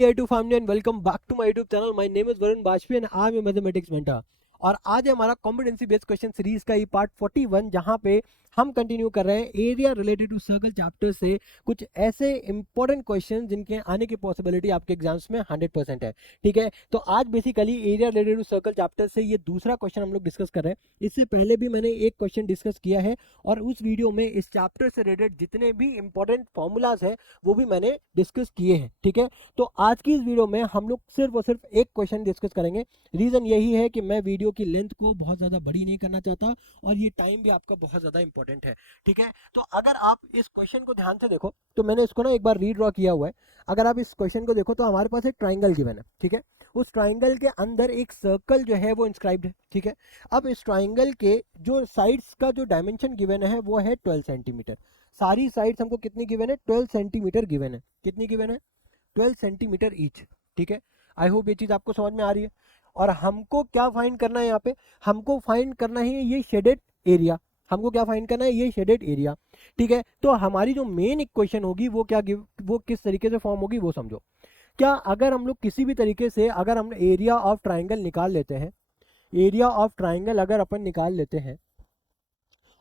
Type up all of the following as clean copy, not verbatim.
Hey to family and welcome back to my YouTube channel. My name is Varun Bajpayee and I am a mathematics mentor. और आज है हमारा competency based question series का ये part 41 जहां पे हम कंटिन्यू कर रहे हैं area related to circle chapter से कुछ ऐसे इंपॉर्टेंट क्वेश्चन जिनके आने की पॉसिबिलिटी आपके एग्जाम्स में 100% है। ठीक है, तो आज basically area related to circle chapter से ये दूसरा क्वेश्चन हम लोग डिस्कस कर रहे हैं। इससे पहले भी मैंने एक क्वेश्चन डिस्कस किया है और उस वीडियो में इस चैप्टर से रिलेटेड जितने भी इंपॉर्टेंट फॉर्मूलाज है वो भी मैंने डिस्कस किए हैं। ठीक है, तो आज की इस वीडियो में हम लोग सिर्फ और सिर्फ एक क्वेश्चन डिस्कस करेंगे। रीजन यही है कि मैं वीडियो की लेंथ को बहुत ज्यादा बड़ी नहीं करना चाहता और ये टाइम भी आपका बहुत ज्यादा इंपॉर्टेंट है। ठीक है, तो अगर आप इस क्वेश्चन को ध्यान से देखो तो मैंने इसको ना एक बार रीड्रॉ किया हुआ है। अगर आप इस क्वेश्चन को देखो तो हमारे पास एक ट्राइंगल गिवन है। ठीक है, उस ट्राइंगल के अंदर एक सर्कल जो है वो इंस्क्राइब्ड है। ठीक है, अब इस ट्राइंगल के जो साइड्स का जो डायमेंशन गिवन है वो है 12 सेंटीमीटर। सारी साइड्स हमको कितनी गिवन है? 12 सेंटीमीटर गिवन है। कितनी गिवन है? 12 सेंटीमीटर ईच। ठीक है, आई होप ये चीज आपको समझ में आ रही है। और हमको क्या फाइंड करना है यहाँ पे? हमको फाइंड करना है ये शेडेड एरिया। हमको क्या फाइंड करना है? ये शेडेड एरिया। ठीक है, तो हमारी जो मेन इक्वेशन होगी वो क्या वो किस तरीके से फॉर्म होगी वो समझो। क्या अगर हम लोग किसी भी तरीके से अगर हम एरिया ऑफ ट्राइंगल निकाल लेते हैं, एरिया ऑफ ट्राइंगल अगर अपन निकाल लेते हैं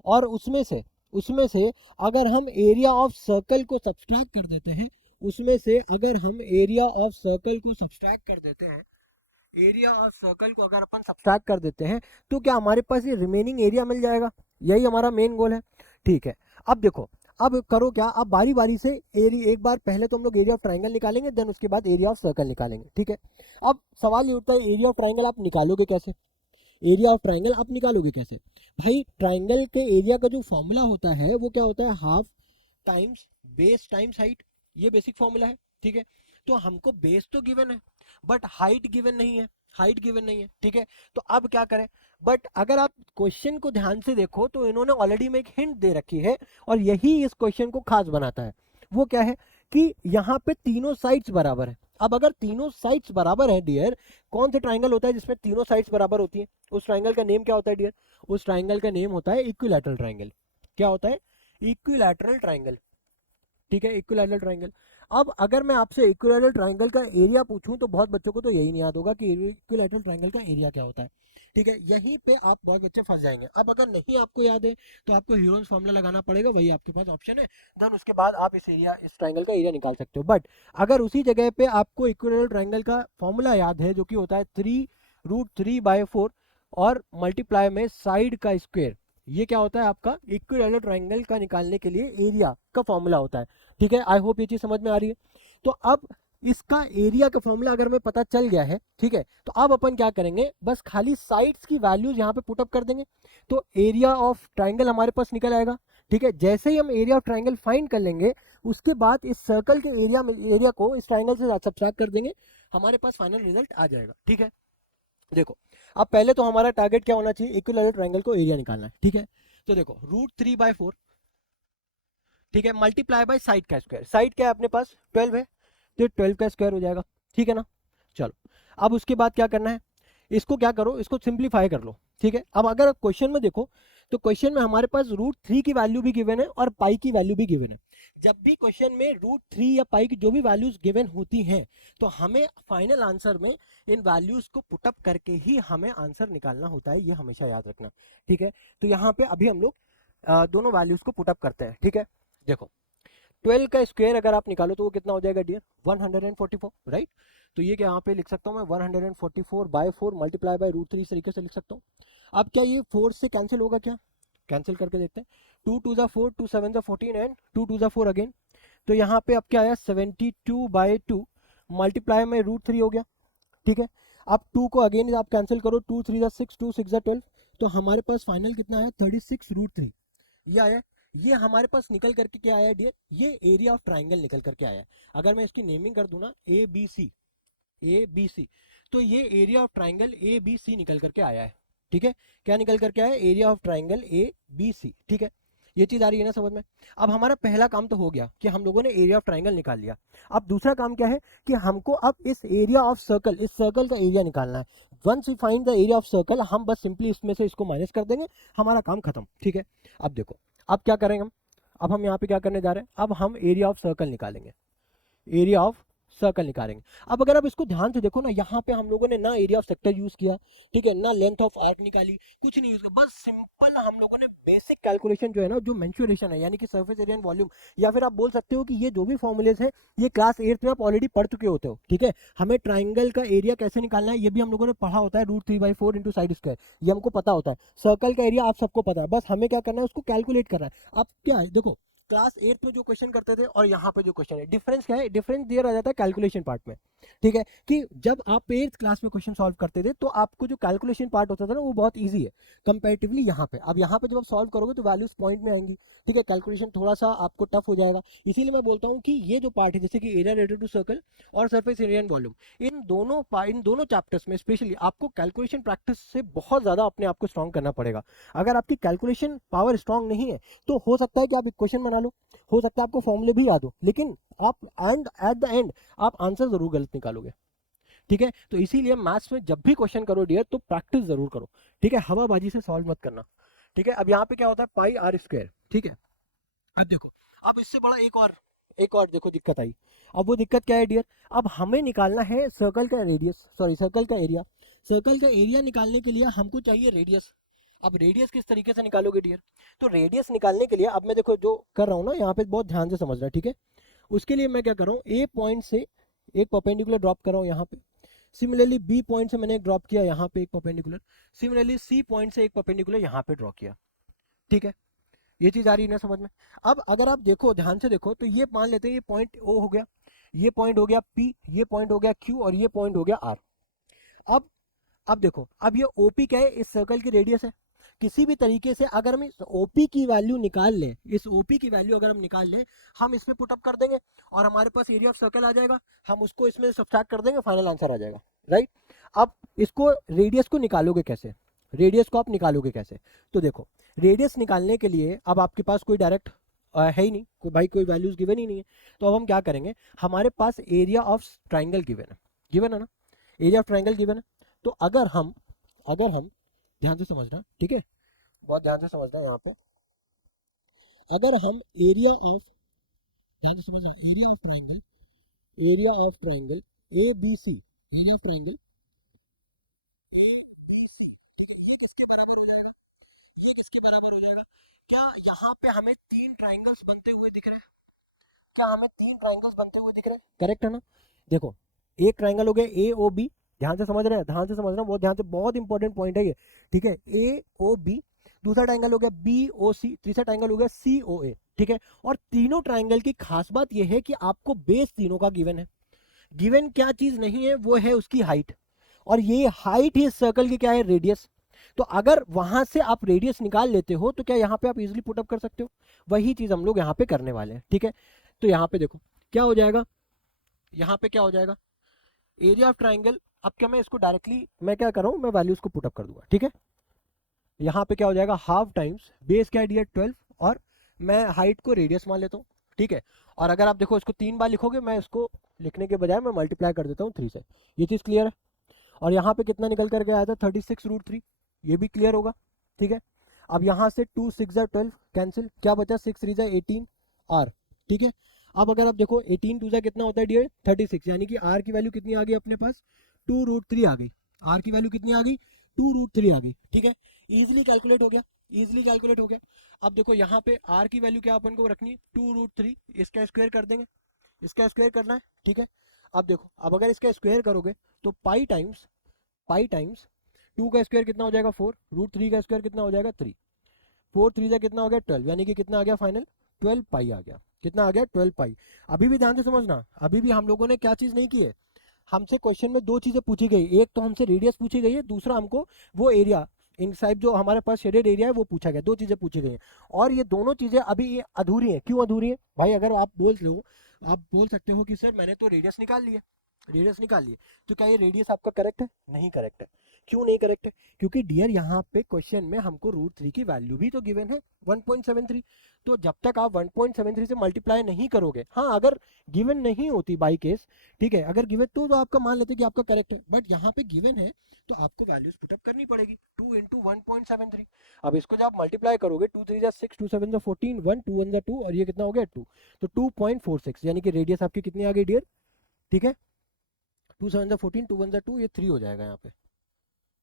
और उसमें से अगर हम एरिया ऑफ सर्कल को सब्सट्रैक्ट कर देते हैं, उसमें से अगर हम एरिया ऑफ सर्कल को सब्सट्रैक्ट कर देते हैं, एरिया ऑफ सर्कल को अगर अपन सब्सट्रैक्ट कर देते हैं तो क्या हमारे पास ये रिमेनिंग एरिया मिल जाएगा? यही हमारा मेन गोल है। ठीक है, अब देखो, अब करो क्या, अब बारी बारी से एरिया, एक बार पहले तो हम लोग एरिया ऑफ ट्राइंगल निकालेंगे, देन उसके बाद एरिया ऑफ सर्कल निकालेंगे। ठीक है, अब सवाल ये उठता है एरिया ऑफ ट्राइंगल आप निकालोगे कैसे? एरिया ऑफ ट्राइंगल आप निकालोगे कैसे? भाई ट्राइंगल के एरिया का जो फॉर्मूला होता है वो क्या होता है? Half times base times height. ये बेसिक फॉर्मूला है। ठीक है, तो हमको बेस तो गिवन है बट हाइट गिवन नहीं है, हाइट गिवन नहीं है। ठीक है, तो अब क्या करें? बट अगर आप क्वेश्चन को ध्यान से देखो तो इन्होंने ऑलरेडी में एक हिंट दे रखी है और यही इस क्वेश्चन को खास बनाता है। वो क्या है कि यहाँ पे तीनों साइड्स बराबर है। अब अगर तीनों साइड्स बराबर है डियर, कौन सा ट्राइंगल होता है जिसमें तीनों साइड्स बराबर होती है? उस ट्राइंगल का नेम क्या होता है डियर? उस ट्राइंगल का नेम होता है इक्विलैटरल ट्राइंगल। क्या होता है? Equilateral triangle. ठीक है, इक्विलैटरल ट्राइंगल। अब अगर मैं आपसे इक्विलैटरल ट्राइंगल का एरिया पूछूं तो बहुत बच्चों को तो यही नहीं याद होगा कि इक्विलैटरल ट्राइंगल का एरिया क्या होता है। ठीक है, यहीं पे आप बहुत बच्चे फंस जाएंगे। अब अगर नहीं आपको याद है तो आपको ह्यूरन्स फॉर्मूला लगाना पड़ेगा, वही आपके पास ऑप्शन है। देन उसके बाद आप इस ट्राइंगल का एरिया निकाल सकते हो। बट अगर उसी जगह पे आपको इक्विलैटरल ट्राइंगल का फॉर्मूला याद है जो कि होता है 3√3/4 और मल्टीप्लाई में साइड का स्क्वायर, ये क्या होता है? आपका इक्विलैटरल ट्राइंगल का निकालने के लिए एरिया का फॉर्मूला होता है। ठीक है, आई होप ये चीज समझ में आ रही है। तो अब इसका एरिया का फॉर्मूला अगर हमें पता चल गया है, ठीक है, तो अब अपन क्या करेंगे? बस खाली साइड्स की वैल्यूज यहाँ पे पुटअप कर देंगे तो एरिया ऑफ ट्राइंगल हमारे पास निकल आएगा। ठीक है, जैसे ही हम एरिया ऑफ ट्राइंगल फाइंड कर लेंगे उसके बाद इस सर्कल के एरिया को इस ट्राइंगल से सब्ट्रैक्ट कर देंगे, हमारे पास फाइनल रिजल्ट आ जाएगा। ठीक है, देखो, अब पहले तो हमारा टारगेट क्या होना चाहिए? इक्विलैटरल ट्राइंगल को एरिया निकालना है। ठीक है, तो देखो √3/4, ठीक है, मल्टीप्लाई बाय साइड का स्क्वायर। साइड क्या है अपने पास? 12 है, तो 12 का स्क्वायर हो जाएगा। ठीक है ना? चलो, अब उसके बाद क्या करना है? इसको क्या करो, इसको सिंप्लीफाई कर लो। ठीक है, अब अगर क्वेश्चन में देखो तो क्वेश्चन में हमारे पास √3 की वैल्यू भी गिवन है और पाई की वैल्यू भी गिवन है। जब भी क्वेश्चन में √3 या पाई की जो भी वैल्यूज गिवन होती हैं तो हमें फाइनल आंसर में इन वैल्यूज को पुटअप करके ही हमें आंसर निकालना होता है, ये हमेशा याद रखना। ठीक है, तो यहाँ पे अभी हम लोग दोनों वैल्यूज को पुटअप करते हैं। ठीक है, देखो 12 का स्क्वायर अगर आप निकालो तो वो कितना हो जाएगा डियर? 144, राइट? तो ये क्या यहाँ पे लिख सकता हूँ मैं? 144/4 मल्टीप्लाई बाय √3 इस तरीके से लिख सकता हूँ। अब क्या ये 4 से कैंसिल होगा क्या? कैंसिल करके देखते हैं। 2 2 4, 2 7 14 एंड 2 2 4 अगेन। तो यहाँ पे अब क्या आया? 72/2 मल्टीप्लाई में √3 हो गया। ठीक है, अब 2 को अगेन आप कैंसिल करो, 2 3 6, 2 6 12, तो हमारे पास फाइनल कितना आया? 36√3। ये आया। ये हमारे पास निकल करके क्या आया डियर? ये एरिया ऑफ ट्राइंगल निकल करके आया। अगर मैं इसकी नेमिंग कर दूं ना ABC, तो ये एरिया ऑफ ट्राइंगल ABC निकल करके आया है। ठीक है, क्या निकल करके आया? Area of triangle ABC। ठीक है, ये चीज आ रही है ना समझ में? अब हमारा पहला काम तो हो गया कि हम लोगों ने एरिया ऑफ ट्राइंगल निकाल लिया। अब दूसरा काम क्या है कि हमको अब इस एरिया ऑफ सर्कल, इस सर्कल का एरिया निकालना है। Once we find the area of circle, हम बस सिंपली इसमें से इसको माइनस कर देंगे, हमारा काम खत्म। ठीक है, अब देखो, अब क्या करेंगे हम? अब हम यहाँ पे क्या करने जा रहे हैं? अब हम एरिया ऑफ सर्कल निकालेंगे। एरिया ऑफ सर्कल निकालेंगे। अब अगर आप इसको ध्यान से देखो ना, यहाँ पे हम लोगों ने ना एरिया ऑफ सेक्टर यूज किया, ठीक है, ना लेंथ ऑफ आर्क निकाली, कुछ नहीं यूज किया, बस सिंपल हम लोगों ने बेसिक कैलकुलेशन जो है ना, जो मेंसुरेशन है यानी कि सरफेस एरिया एंड वॉल्यूम, या फिर आप बोल सकते हो कि ये जो भी फॉर्मूलेज है ये क्लास 8th में आप ऑलरेडी पढ़ चुके होते हो, ठीक है। हमें ट्राइंगल का एरिया कैसे निकालना है ये भी हम लोगों ने पढ़ा होता है, √3/4 इंटू साइड स्क्वायर, ये हमको पता होता है। सर्कल का एरिया आप सबको पता है, बस हमें क्या करना है, उसको कैलकुलेट करना है। अब क्या है देखो, क्लास 8th में जो क्वेश्चन करते थे और यहाँ पे जो क्वेश्चन है, डिफरेंस क्या है, डिफरेंस दिया रह जाता है कैलकुलेशन पार्ट में, ठीक है, कि जब आप 8th क्लास में क्वेश्चन सॉल्व करते थे तो आपको जो कैलकुलेशन पार्ट होता था ना वो बहुत ईजी है कंपेरेटिवली यहाँ पे। अब यहाँ पे जब आप सॉल्व करोगे तो वैल्यूज पॉइंट में आएंगी, ठीक है, कैलकुलेशन थोड़ा सा आपको टफ हो जाएगा। इसीलिए मैं बोलता हूँ कि ये जो पार्ट है जैसे कि एरिया रिलेटेड टू सर्कल और सरफेस एरिया एंड वॉल्यूम, इन दोनों चैप्टर्स में स्पेशली आपको कैलकुलेशन प्रैक्टिस से बहुत ज्यादा अपने आप को स्ट्रॉन्ग करना पड़ेगा। अगर आपकी कैलकुलेशन पावर स्ट्रॉन्ग नहीं है तो हो सकता है कि आप इक्वेशन बना लो, हो सकता है आपको फॉर्मूले भी याद हो, लेकिन आप एट द एंड आप आंसर जरूर गलत निकालोगे, ठीक है। तो इसीलिए मैथ्स में जब भी क्वेश्चन करो डियर तो प्रैक्टिस जरूर करो, ठीक है, हवाबाजी से सॉल्व मत करना, ठीक है। अब यहाँ पे क्या होता है, पाई आर स्क्वायर, ठीक है। अब देखो, अब इससे बड़ा एक और देखो दिक्कत आई। अब वो दिक्कत क्या है डियर, अब हमें निकालना है सर्कल का रेडियस, सॉरी सर्कल का एरिया। सर्कल का एरिया निकालने के लिए हमको चाहिए रेडियस। अब रेडियस किस तरीके से निकालोगे डियर, तो रेडियस निकालने के लिए अब मैं देखो जो कर रहा हूँ ना यहाँ पे बहुत ध्यान से समझना, ठीक है। उसके लिए मैं क्या कर रहा हूँ, ए पॉइंट से एक परपेंडिकुलर ड्रॉप कर रहा हूँ यहाँ पे, सिमिलरली बी पॉइंट से मैंने एक ड्रॉप किया यहाँ पे एक परपेंडिकुलर, सिमिलरली सी पॉइंट से एक परपेंडिकुलर यहाँ पे ड्रॉ किया, ठीक है। ये चीज आ रही है ना समझ में। अब अगर आप देखो ध्यान से देखो तो ये मान लेते हैं ये पॉइंट ओ हो गया, ये पॉइंट हो गया पी, ये पॉइंट हो गया क्यू और ये पॉइंट हो गया आर। अब अब देखो, अब ये ओपी क्या है, इस सर्कल की रेडियस है। किसी भी तरीके से अगर हम इस ओपी की वैल्यू निकाल लें, इस ओपी की वैल्यू अगर हम निकाल लें, हम इसमें पुटअप कर देंगे और हमारे पास एरिया ऑफ सर्कल आ जाएगा, हम उसको इसमें सब्ट्रैक्ट कर देंगे, फाइनल आंसर आ जाएगा, राइट। अब इसको रेडियस को निकालोगे कैसे, रेडियस को आप निकालोगे कैसे, तो देखो रेडियस निकालने के लिए अब आपके पास कोई डायरेक्ट है ही नहीं, कोई भाई कोई वैल्यूज गिवन ही नहीं है, तो अब हम क्या करेंगे, हमारे पास एरिया ऑफ ट्राइंगल गिवन है ना, एरिया ऑफ ट्राइंगल गिवन है। तो अगर हम ध्यान से समझना, ठीक है, बहुत ध्यान से समझना यहाँ पे, अगर हम एरिया ऑफ, ध्यान से समझना, area of triangle A B C, area of triangle A B C, ठीक है, ये किसके बराबर हो जाएगा, ये किसके बराबर हो जाएगा, क्या यहाँ पे हमें तीन ट्राइंगल्स बनते हुए दिख रहे हैं, क्या हमें तीन ट्राइंगल्स बनते हुए दिख रहे हैं, करेक्ट है ना। देखो एक ट्राइंगल हो गया ए ओ बी, ध्यान से समझ रहे हैं, ध्यान से समझना, बहुत ध्यान से, बहुत इंपॉर्टेंट पॉइंट है ये, ठीक है, ए ओ बी। दूसरा ट्राइंगल हो गया बी ओ सी, तीसरा ट्राइंगल हो गया सी ओ ए, ठीक है। और तीनों ट्राइंगल की खास बात यह है कि आपको बेस तीनों का गिवन है। गिवन क्या चीज नहीं है, वो है उसकी हाइट, और ये हाइट ही सर्कल की क्या है, रेडियस। तो अगर वहां से आप रेडियस निकाल लेते हो तो क्या यहाँ पे आप इजिली पुटअप कर सकते हो, वही चीज हम लोग यहाँ पे करने वाले हैं, ठीक है। तो यहाँ पे देखो क्या हो जाएगा, यहाँ पे क्या हो जाएगा, एरिया ऑफ ट्राइंगल। अब क्या मैं इसको डायरेक्टली मैं क्या कर रहा हूँ, मैं वैल्यूज को पुटअप कर दूंगा, ठीक है। यहाँ पे क्या हो जाएगा, हाफ टाइम्स बेस क्या दिया 12, और मैं हाइट को रेडियस मान लेता हूँ, ठीक है। और अगर आप देखो इसको 3 बार लिखोगे, मैं इसको लिखने के बजाय मैं मल्टीप्लाई कर देता हूँ 3 से, ये चीज़ क्लियर है। और यहाँ पे कितना निकल करके आया था, 36√3, ये भी क्लियर होगा, ठीक है। अब यहाँ से 2 6 12 कैंसिल, क्या बचा 6 3 18 आर, ठीक है। अब अगर आप देखो 18 2 कितना होता है डियर 36, यानी कि आर की वैल्यू कितनी आ गई अपने पास, 2√3 आ गई, आर की वैल्यू कितनी आ गई, 2√3 आ गई, ठीक है। इजिली कैलकुलेट हो गया, इजिली कैलकुलेट हो गया। अब देखो यहाँ पे आर की वैल्यू क्या अपन को रखनी है, 2√3, इसका स्क्वायर कर देंगे, इसका स्क्वायर करना है, ठीक है। अब देखो, अब अगर इसका स्क्वायर करोगे तो पाई टाइम्स 2 का स्क्वायर कितना हो जाएगा 4, √3 का स्क्वायर कितना हो जाएगा 3, 4 3 कितना हो गया 12, यानी कि कितना आ गया फाइनल 12 पाई आ गया, कितना आ गया 12 पाई। अभी भी ध्यान से समझना, अभी भी हम लोगों ने क्या चीज नहीं की है, हमसे क्वेश्चन में दो चीजें पूछी गई, एक तो हमसे रेडियस पूछी गई है, दूसरा हमको वो एरिया इनसाइड जो हमारे पास शेडेड एरिया है वो पूछा गया, दो चीजें पूछी गई हैं। और ये दोनों चीजें अभी ये अधूरी हैं, क्यों अधूरी है भाई, अगर आप बोल लो, आप बोल सकते हो कि सर मैंने तो रेडियस निकाल लिया, रेडियस निकाल लिए, तो क्या ये रेडियस आपका करेक्ट है, नहीं करेक्ट है। क्यों नहीं करेक्ट है, क्योंकि डियर यहाँ पे क्वेश्चन में हमको √3 की वैल्यू भी तो गिवन है 1.73, तो जब तक आप 1.73 से मल्टीप्लाई नहीं करोगे, हाँ अगर गिवन नहीं होती बाई केस, ठीक है, अगर गिवन तो आपका मान लेते कि आपका करेक्ट है, बट यहाँ पे गिवन है तो आपको वैल्यूज पुटअप करनी पड़ेगी, 2 इंटू 1.73। अब इसको जब आप मल्टीप्लाई करोगे, 2 3 जा 6, 2 7 जा 14, 1 2 1 जा 2, और ये कितना हो गया 2, तो 2.46, यानी कि रेडियस आपकी कितनी आ गई डियर ठीक है, 2 7 14, 2 1 2, ये 3 हो जाएगा, यहाँ पे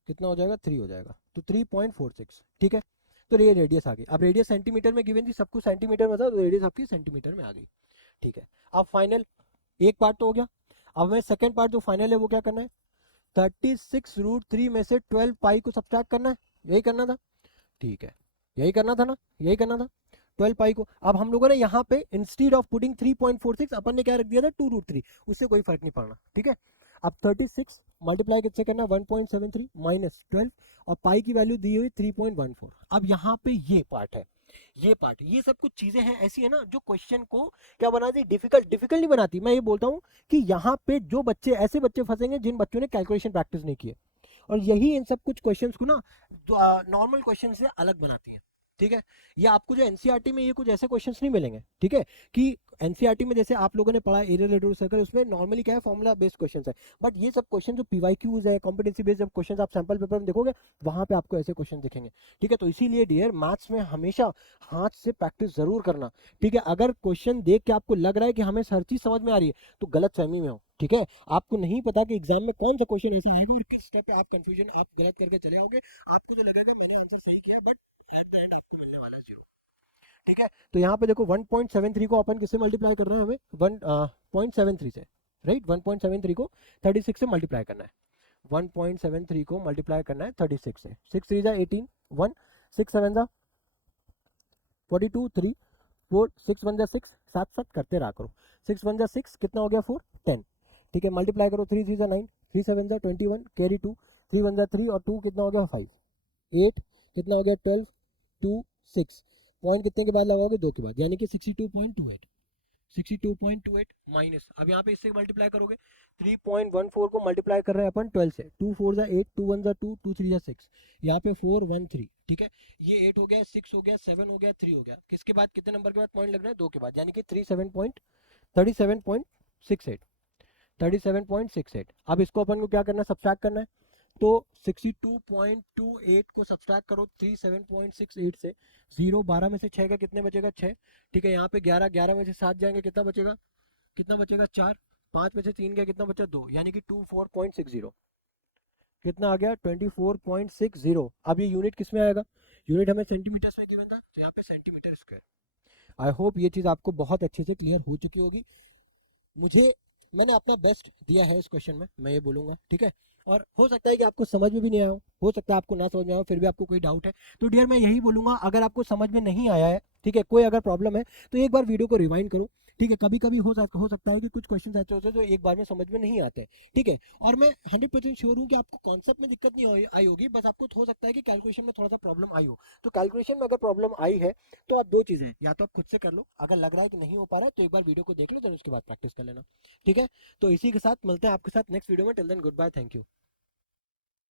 कितना हो जाएगा, 3 हो जाएगा, तो 3.46, ठीक है। तो ये रेडियस आ गई। अब रेडियस सेंटीमीटर में गिवन थी, सब कुछ सेंटीमीटर में था, तो रेडियस आपकी सेंटीमीटर में आ गई, ठीक है। अब फाइनल एक पार्ट तो हो गया। अब हमें सेकंड पार्ट जो फाइनल है वो क्या करना है, 36√3 में से 12 पाई को सब्ट्रैक्ट करना है, यही करना था, ठीक है, यही करना था ना, यही करना था 12 पाई को। अब हम लोगों ने यहाँ पे इंस्टीड ऑफ पुटिंग 3.46 अपन ने क्या रख दिया था, 2√3, उससे कोई फर्क नहीं पड़ना, ठीक है। अब 36 मल्टीप्लाई किससे करना है, 1.73 माइनस 12, और पाई की वैल्यू दी हुई 3.14। अब यहाँ पे ये पार्ट है, ये पार्ट, ये सब कुछ चीजें हैं ऐसी है ना जो क्वेश्चन को क्या बनाती, डिफिकल्ट डिफिकल्ट नहीं बनाती। मैं ये बोलता हूँ कि यहाँ पे जो बच्चे, ऐसे बच्चे फंसेंगे जिन बच्चों ने कैलकुलेशन प्रैक्टिस नहीं की है, और यही इन सब कुछ क्वेश्चंस को ना नॉर्मल क्वेश्चन से अलग बनाती है, ठीक है। ये आपको जो एनसीईआरटी में ये कुछ ऐसे क्वेश्चंस नहीं मिलेंगे, ठीक है, कि एनसीईआरटी में जैसे आप लोगों ने पढ़ा एरिया रिलेटेड सर्कल, उसमें नॉर्मली क्या है, फॉर्मुला बेस्ड क्वेश्चंस है, बट ये सब क्वेश्चन जो पीवाईक्यूज है, कॉम्पिटेंसी बेस्ड जब क्वेश्चन आप सैंपल पेपर में देखोगे, वहां पे आपको ऐसे क्वेश्चन दिखेंगे, ठीक है। तो इसीलिए डियर, मैथ्स में हमेशा हाथ से प्रैक्टिस जरूर करना, ठीक है। अगर क्वेश्चन देख के आपको लग रहा है कि हमें हर चीज समझ में आ रही है, तो गलत फहमी में हो, ठीक है। आपको नहीं पता कि एग्जाम में कौन सा क्वेश्चन ऐसा आएगा और किस स्टेप पे आप कंफ्यूजन, आप गलत करके चले जाओगे, आपको तो लगेगा मैंने आंसर सही किया, बट एट द एंड आपको मिलने वाला है 0, ठीक है। तो यहाँ पे देखो 1.73 को अपन किससे मल्टीप्लाई कर रहे हैं, हमें 1.73 से, राइट, 1.73 को 36 से मल्टीप्लाई करना है, 1.73 को मल्टीप्लाई करना है 36 से, 6 3 जा 18, 1 6 7 जा 42, 3 4 6 1 जा 6, साथ साथ करते रहा करो, 6 1 जा 6, कितना हो गया 4 10, ठीक है। मल्टीप्लाई करो, 3 3 जा 9, 3 7 जा 21, कैरी 2, 3 1 जा 3, और 2 कितना हो गया 5, 8 कितना हो गया 12, 2 6, पॉइंट कितने के बाद लगाओगे, 2 के बाद, यानी कि 62.28, 62.28 माइनस, अब यहाँ पे इससे मल्टीप्लाई करोगे, 3.14 को मल्टीप्लाई कर रहे हैं अपन 12 से, 2 4 जा 8, 2 1 जा 2, 2 3 जा 6, यहाँ पे 4 1 3, ठीक है। ये 8 हो गया, 6 हो गया, 7 हो गया, 3 हो गया, किसके बाद कितने नंबर के बाद पॉइंट लग रहा है, 2 के बाद, यानी कि 37.68, 37.68। अब इसको अपन को क्या करना है, सब्ट्रैक्ट करना है, तो 62.28 को सब्ट्रैक्ट करो 37.68 से, 0 12 में से 6 का कितने बचेगा, 6, ठीक है। यहाँ पे 11, 11 में से 7 जाएंगे, कितना बचेगा, कितना बचेगा 4, 5 में से 3 गया, कितना बचा 2, यानी कि 24.60, कितना आ गया 24.60। अब ये यूनिट किस में आएगा, यूनिट हमें सेंटीमीटर्स में गिवन था, तो यहाँ पे सेंटीमीटर स्क्वायर। आई होप ये चीज़ आपको बहुत अच्छे से क्लियर हो चुकी होगी। मुझे, मैंने अपना बेस्ट दिया है इस क्वेश्चन में, मैं ये बोलूंगा, ठीक है। और हो सकता है कि आपको समझ में भी नहीं आया हो सकता है आपको ना समझ में आया हो, फिर भी आपको कोई डाउट है, तो डियर मैं यही बोलूंगा, अगर आपको समझ में नहीं आया है, ठीक है, कोई अगर प्रॉब्लम है, तो एक बार वीडियो को रिवाइंड करो, ठीक है। कभी कभी हो सकता है कि कुछ क्वेश्चन ऐसे होते हैं जो एक बार में समझ में नहीं आते हैं, ठीक है। और मैं 100% श्योर हूँ कि आपको कॉन्सेप्ट में दिक्कत नहीं आई होगी, बस आपको हो सकता है कि कैलकुलेशन में थोड़ा सा प्रॉब्लम आई हो। तो कैलकुलेशन में अगर प्रॉब्लम आई है, तो आप दो चीजें, या तो आप खुद से कर लो, अगर लग रहा है कि नहीं हो पा रहा है, तो एक बार वीडियो को देख लो, तो उसके बाद प्रैक्टिस कर लेना, ठीक है। तो इसी के साथ मिलते हैं आपके साथ नेक्स्ट वीडियो में, till then goodbye, thank you.